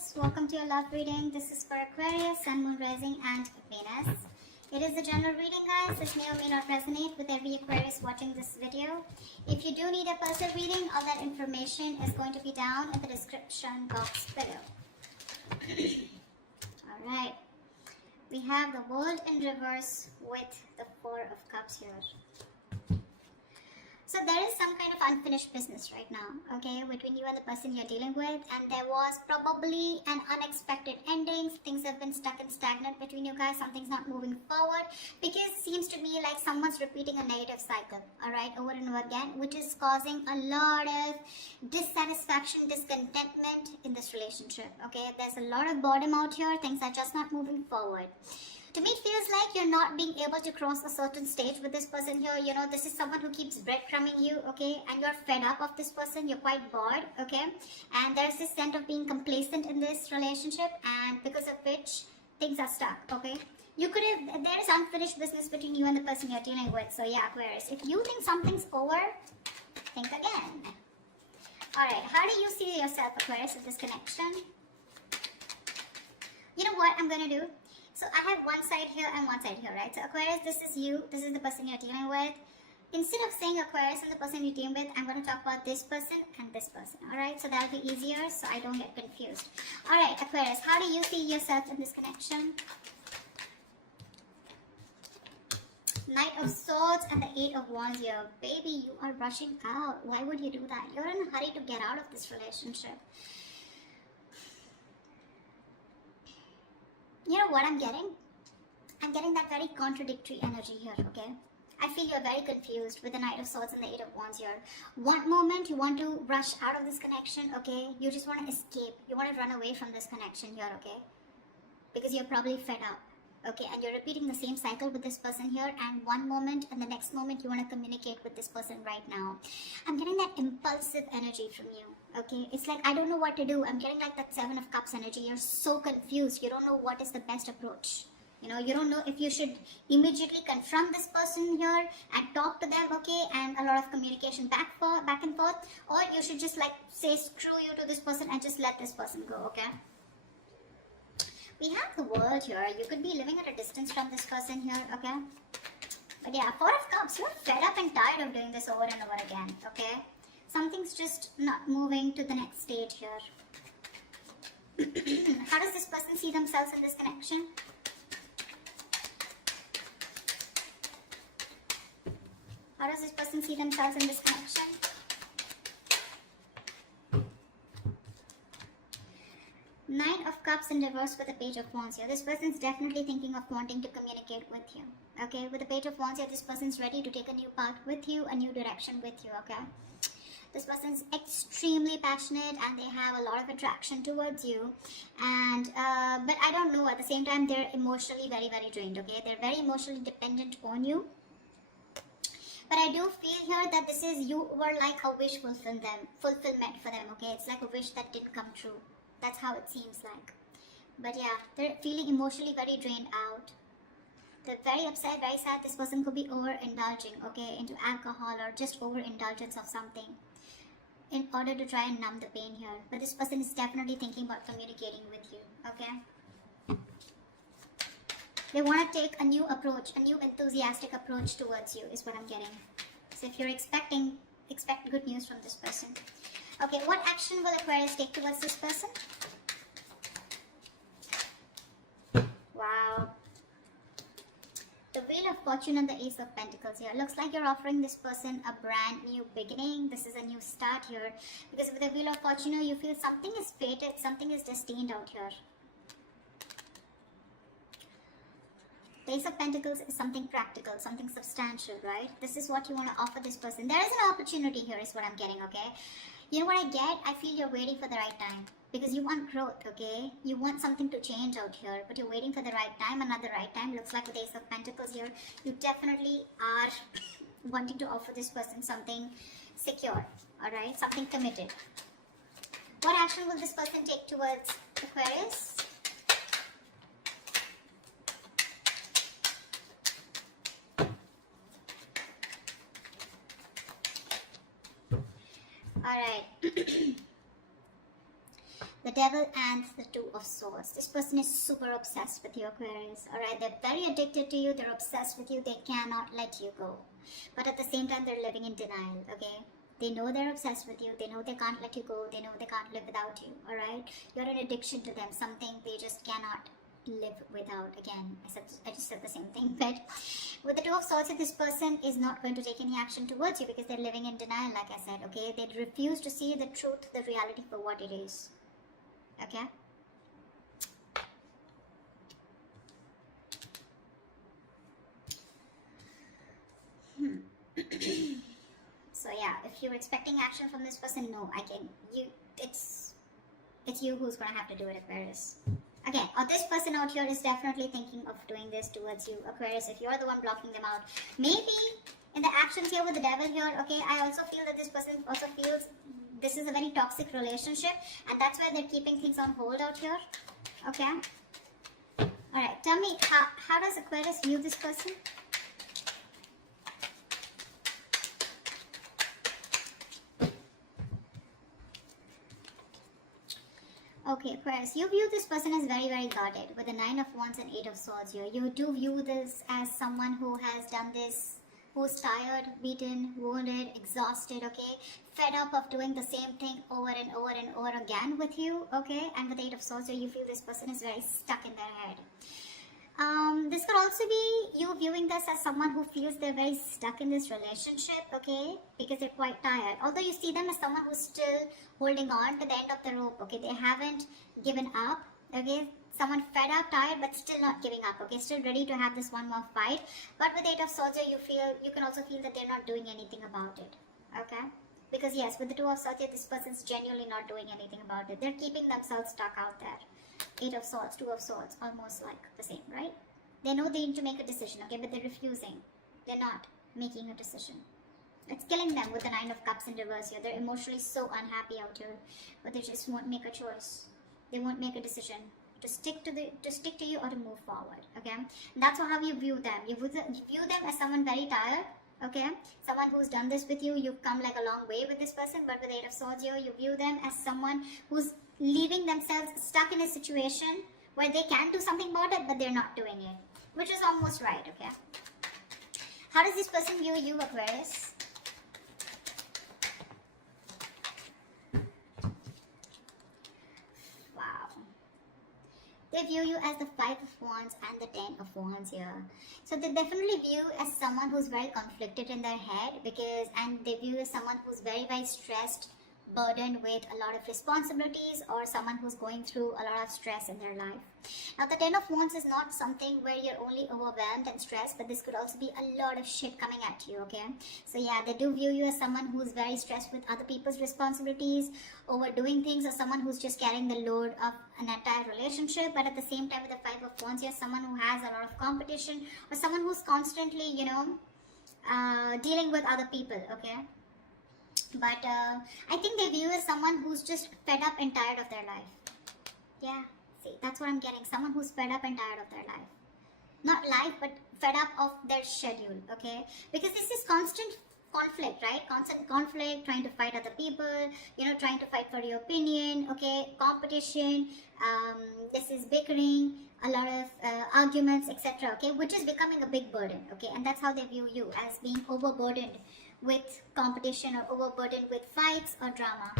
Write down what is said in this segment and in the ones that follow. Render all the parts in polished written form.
Aquarius, welcome to your love reading. This is for Aquarius, Sun, Moon, Rising and Venus. It is a general reading, guys. This may or may not resonate with every Aquarius watching this video. If you do need a personal reading, all that information is going to be down in the description box below. Alright, we have the World in reverse with the Four of Cups here. So there is some kind of unfinished business right now, okay, between you and the person you're dealing with, and there was probably an unexpected ending. Things have been stuck and stagnant between you guys. Something's not moving forward because it seems to me like someone's repeating a negative cycle, all right, over and over again, which is causing a lot of dissatisfaction, discontentment in this relationship, okay. There's a lot of boredom out here. Things are just not moving forward. To me, it feels like you're not being able to cross a certain stage with this person here. You know, this is someone who keeps breadcrumbing you, okay? And you're fed up of this person. You're quite bored, okay? And there's this sense of being complacent in this relationship, and because of which things are stuck, okay? You could have, there is unfinished business between you and the person you're dealing with. So yeah, Aquarius, if you think something's over, think again. Alright, how do you see yourself, Aquarius, in this connection? You know what I'm going to do? So I have one side here and one side here, right? So Aquarius, this is you. This is the person you're dealing with. Instead of saying Aquarius and the person you're dealing with, I'm going to talk about this person and this person. Alright, so that'll be easier so I don't get confused. Alright, Aquarius, how do you see yourself in this connection? Knight of Swords and the Eight of Wands here. Baby, you are rushing out. Why would you do that? You're in a hurry to get out of this relationship. You know what I'm getting? I'm getting that very contradictory energy here, okay? I feel you're very confused with the Knight of Swords and the Eight of Wands here. One moment you want to rush out of this connection, okay? You just want to escape. You want to run away from this connection here, okay? Because you're probably fed up, okay? And you're repeating the same cycle with this person here, and one moment and the next moment you want to communicate with this person right now. I'm getting that impulsive energy from you. Okay, it's like I don't know what to do. I'm getting like that Seven of Cups energy. You're so confused. You don't know what is the best approach. You know, you don't know if you should immediately confront this person here and talk to them, okay, and a lot of communication back and forth, or you should just like say screw you to this person and just let this person go, okay? We have the World here. You could be living at a distance from this person here, okay? But yeah, Four of Cups, you're fed up and tired of doing this over and over again, okay? Something's just not moving to the next stage here. How does this person see themselves in this connection? How does this person see themselves in this connection? Nine of Cups in reverse with the Page of Wands here. This person's definitely thinking of wanting to communicate with you. Okay, with the Page of Wands here, this person's ready to take a new path with you, a new direction with you, okay? This person's extremely passionate and they have a lot of attraction towards you. And, but I don't know, at the same time, they're emotionally very, very drained, okay? They're very emotionally dependent on you. But I do feel here that this is, you were like a wish fulfillment for them, okay? It's like a wish that did come true. That's how it seems like. But yeah, they're feeling emotionally very drained out. They're very upset, very sad. This person could be overindulging, okay, into alcohol or just overindulgence of something in order to try and numb the pain here. But this person is definitely thinking about communicating with you, okay? They want to take a new approach, a new enthusiastic approach towards you is what I'm getting. So if you're expect good news from this person. Okay, what action will Aquarius take towards this person? Wow. The Wheel of Fortune and the Ace of Pentacles here. Looks like you're offering this person a brand new beginning. This is a new start here. Because with the Wheel of Fortune, you feel something is fated, something is destined out here. The Ace of Pentacles is something practical, something substantial, right? This is what you want to offer this person. There is an opportunity here is what I'm getting, okay? You know what I get? I feel you're waiting for the right time. Because you want growth, okay? You want something to change out here, but you're waiting for the right time, and not the right time. Looks like with the Ace of Pentacles here, you definitely are wanting to offer this person something secure, alright? Something committed. What action will this person take towards Aquarius? Alright. the Devil and the Two of Swords. This person is super obsessed with you, Aquarius. Alright, they're very addicted to you. They're obsessed with you. They cannot let you go. But at the same time, they're living in denial, okay? They know they're obsessed with you. They know they can't let you go. They know they can't live without you, alright? You're an addiction to them, something they just cannot live without. Again, I just said the same thing. But with the Two of Swords, this person is not going to take any action towards you because they're living in denial, like I said, okay? They refuse to see the truth, the reality for what it is, okay? So yeah, if you're expecting action from this person, no, it's you who's gonna have to do it, Aquarius. Okay, or this person out here is definitely thinking of doing this towards you, Aquarius, if you're the one blocking them out. Maybe in the actions here with the Devil here, okay, I also feel that this person also feels this is a very toxic relationship, and that's why they're keeping things on hold out here, okay? Alright, tell me, how does Aquarius view this person? Okay, Aquarius, you view this person as very, very guarded with the 9 of Wands and 8 of Swords here. You do view this as someone who has done this, who's tired, beaten, wounded, exhausted, okay? Fed up of doing the same thing over and over and over again with you, okay? And with the 8 of Swords here, you feel this person is very stuck in their head. This could also be you viewing this as someone who feels they're very stuck in this relationship, okay? Because they're quite tired. Although you see them as someone who's still holding on to the end of the rope, okay? They haven't given up, okay? Someone fed up, tired, but still not giving up, okay? Still ready to have this one more fight. But with 8 of Swords, you can also feel that they're not doing anything about it, okay? Because yes, with the 2 of Swords, this person's genuinely not doing anything about it. They're keeping themselves stuck out there. 8 of Swords, 2 of Swords, almost like the same, right? They know they need to make a decision, okay, but they're refusing. They're not making a decision. It's killing them with the 9 of Cups in reverse here. They're emotionally so unhappy out here, but they just won't make a choice. They won't make a decision to stick to you or to move forward, okay? And that's how you view them. You view them as someone very tired, okay? Someone who's done this with you. You've come like a long way with this person, but with 8 of Swords here, you view them as someone who's leaving themselves stuck in a situation where they can do something about it, but they're not doing it, which is almost right, okay? How does this person view you, Aquarius? Wow. They view you as the 5 of Wands and the 10 of Wands here. So they definitely view you as someone who's very conflicted in their head, and they view you as someone who's very, very stressed, burdened with a lot of responsibilities, or someone who's going through a lot of stress in their life. Now the 10 of Wands is not something where you're only overwhelmed and stressed, but this could also be a lot of shit coming at you, okay? So yeah, they do view you as someone who's very stressed with other people's responsibilities, overdoing things, or someone who's just carrying the load of an entire relationship. But at the same time, with the 5 of Wands, you're someone who has a lot of competition, or someone who's constantly, dealing with other people, okay? But I think they view you as someone who's just fed up and tired of their life. Yeah, see, that's what I'm getting. Someone who's fed up and tired of their life. Not life, but fed up of their schedule, okay? Because this is constant conflict, right? Constant conflict, trying to fight other people, trying to fight for your opinion, okay? Competition, this is bickering, a lot of arguments, etc., okay? Which is becoming a big burden, okay? And that's how they view you, as being overburdened with competition or overburdened with fights or drama.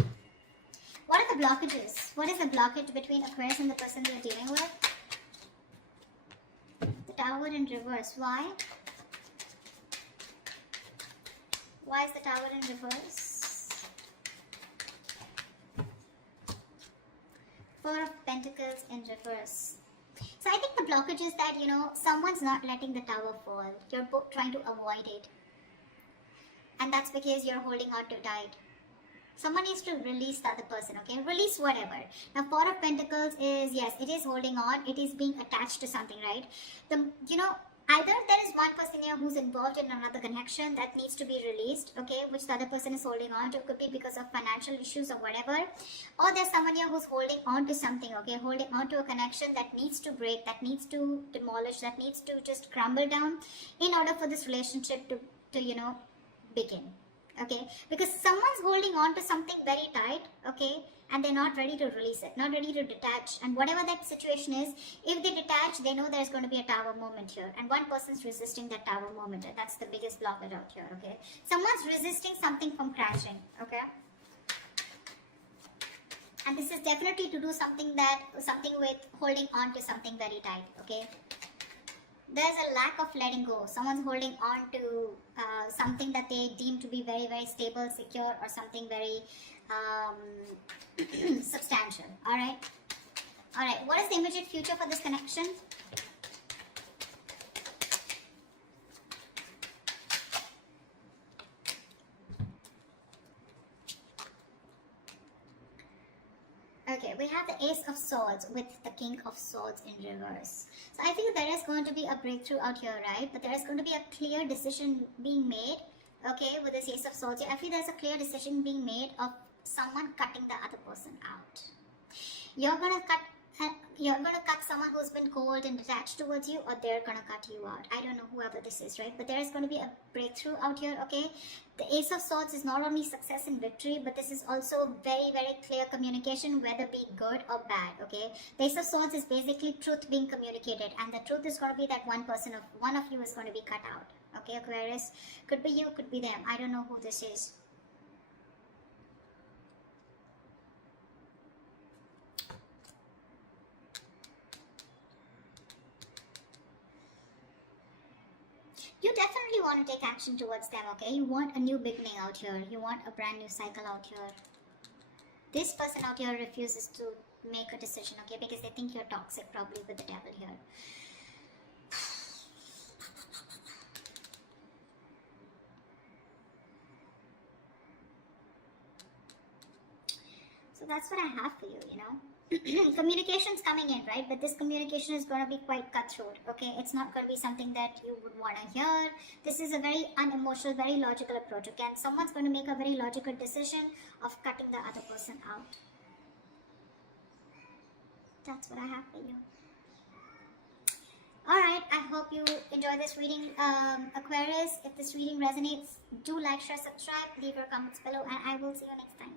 What are the blockages? What is the blockage between Aquarius and the person you're dealing with? The Tower in reverse. Why? Why is the Tower in reverse? 4 of Pentacles in reverse. So I think the blockage is that, someone's not letting the tower fall. You're both trying to avoid it. And that's because you're holding on too tight. Someone needs to release the other person, okay? Release whatever. Now, 4 of Pentacles is, yes, it is holding on. It is being attached to something, right? Either there is one person here who's involved in another connection that needs to be released, okay? Which the other person is holding on to. It could be because of financial issues or whatever. Or there's someone here who's holding on to something, okay? Holding on to a connection that needs to break, that needs to demolish, that needs to just crumble down in order for this relationship to begin, okay? Because someone's holding on to something very tight, okay? And they're not ready to release it, not ready to detach. And whatever that situation is, if they detach, they know there's going to be a tower moment here. And one person's resisting that tower moment. And that's the biggest blocker out here, okay? Someone's resisting something from crashing, okay? And this is definitely to do something with holding on to something very tight, okay? There's a lack of letting go. Someone's holding on to something that they deem to be very, very stable, secure, or something very substantial. All right. What is the immediate future for this connection? Okay, we have the Ace of Swords with the King of Swords in reverse. So I feel there is going to be a breakthrough out here, right? But there is going to be a clear decision being made, okay, with this Ace of Swords. I feel there's a clear decision being made of someone cutting the other person out. You're gonna cut someone who's been cold and detached towards you, or they're gonna cut you out. I don't know whoever this is, right? But there is going to be a breakthrough out here, okay? The Ace of Swords is not only success and victory, but this is also very, very clear communication, whether be good or bad, okay? The Ace of Swords is basically truth being communicated, and the truth is going to be that one of you is going to be cut out, okay, Aquarius? Could be you, could be them. I don't know who this is. You definitely want to take action towards them, okay? You want a new beginning out here. You want a brand new cycle out here. This person out here refuses to make a decision, okay? Because they think you're toxic, probably with the devil here. So that's what I have for you, you know? Communication's coming in, right? But this communication is going to be quite cutthroat, okay? It's not going to be something that you would want to hear. This is a very unemotional, very logical approach, okay? And someone's going to make a very logical decision of cutting the other person out. That's what I have for you. Alright, I hope you enjoy this reading, Aquarius. If this reading resonates, do like, share, subscribe, leave your comments below, and I will see you next time.